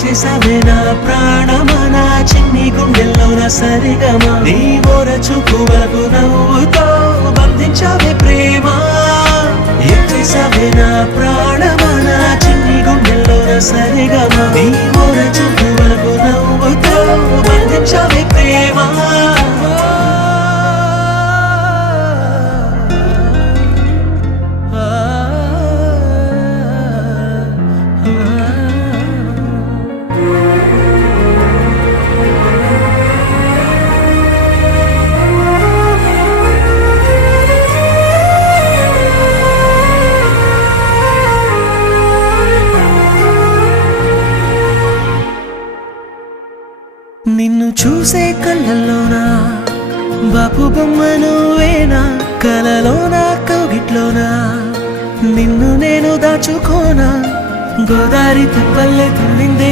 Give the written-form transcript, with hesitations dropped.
చేసావే నా ప్రాణమా నా చిన్ని గుండెల్లోన సరిగమా నీ ఓర చూపులకు నవ్వుతో బంధించావే ప్రేమ చేసావే నా ప్రాణమా నా చిన్ని గుండెల్లోన సరిగమా నీ ఓర చూపులకు నవ్వుతో బంధించావే ప్రేమ నిన్ను చూసే కళ్ళల్లోనా బాపు బొమ్మ నువ్వేనా కలలోనా కౌగిట్లోనా నిన్ను నేను దాచుకోనా గోదారి తెప్పల్లే తుల్లిందే